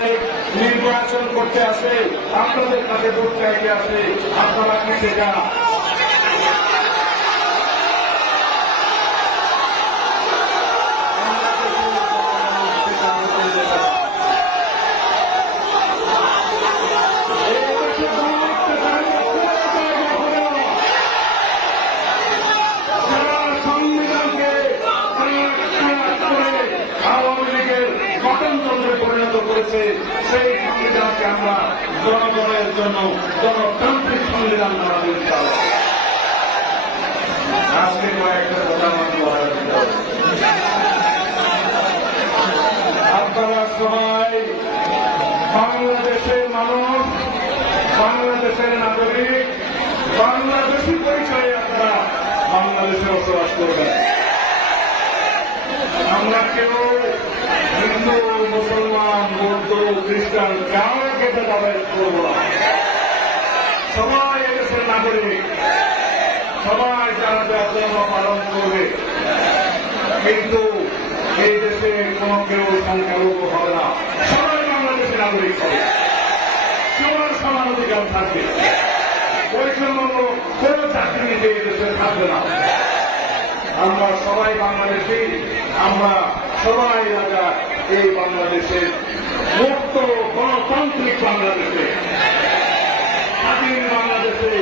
নির্বাচন করতে আসে, আপনাদের কাছে ভোট চাইতে আসে, আপনারা কি সেটা পরিণত করেছে? সেই সংবিধানকে আমরা জনগণের জন্য গণতান্ত্রিক সংবিধান বানাবো। আজকে কয়েকটা কথা আপনারা সবাই বাংলাদেশের মানুষ, বাংলাদেশের নাগরিক, বাংলাদেশি পরিচয়ে আপনারা বাংলাদেশে বসবাস করবেন। আমরা কেউ হিন্দু, মুসলমান, বৌদ্ধ, খ্রিস্টান কাউকে ভেদাভেদ করব না। সবাই এদেশের নাগরিক, সবাই যারা ধর্ম পালন করবে, কিন্তু এই দেশে কোন কেউ সংখ্যালঘু হবে না। সবাই বাংলাদেশের নাগরিক হবে, সবার সমান অধিকার থাকবে। বৈষম্যমূলক কোন চাকরি নিতে এই দেশে থাকবে না। আমরা সবাই বাংলাদেশি, আমরা সবাই রাজা এই বাংলাদেশে, মুক্ত গণতান্ত্রিক বাংলাদেশে, স্বাধীন বাংলাদেশে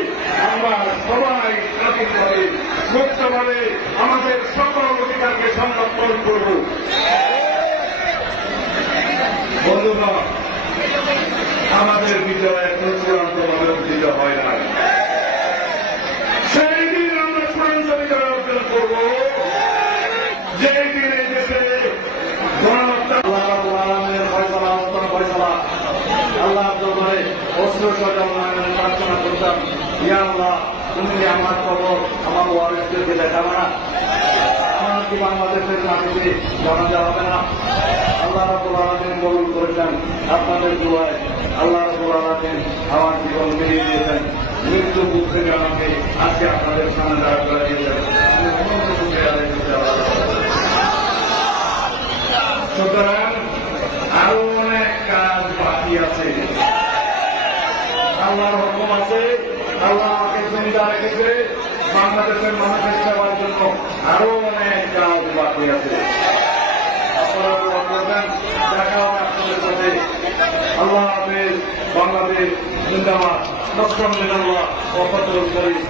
আমরা সবাই স্বাধীনভাবে মুক্তভাবে আমাদের সকল অধিকারকে সংরক্ষণ করব। বন্ধুরা, আমাদের বিজয় এখন চূড়ান্তভাবে অর্জিত হয় না। সেই দিন আমরা চূড়ান্ত বিজয় অর্জন করব, যেই দিন এই দেশে আল্লাহ দরবারে অস্ত্র সজানের প্রার্থনা করতাম, ইয়া আল্লাহ, তুমি আমার খবর আমার ওয়ারিসকে দিলে যাবে না, আমার কি বাংলাদেশের মাটিতে জানাজা হবে না? আল্লাহ রাব্বুল আলামিন কবুল করেছেন আপনাদের দোয়ায়। আল্লাহ রাব্বুল আলামিন আমার জীবন ফিরিয়ে দিয়েছেন, মৃত্যু বুক থেকে আমাকে আজকে আপনাদের সামনে দাঁড় করে দিয়েছেন। সুতরাং আরো অনেক কাজ বাকি আছে। আল্লাহর হুকুম আছে, আল্লাহ আমাকে জমিদার রেখেছে বাংলাদেশের মানুষের সেবার জন্য। আরো অনেক কাজ বাকি আছে। আপনারা দোয়া করবেন, দেখা হবে আপনাদের সাথে। আল্লাহ হাফেজ। বাংলাদেশ জিন্দাবাদ। নকশা মিনাল্লাহ ওয়া ফাতহুল করিম।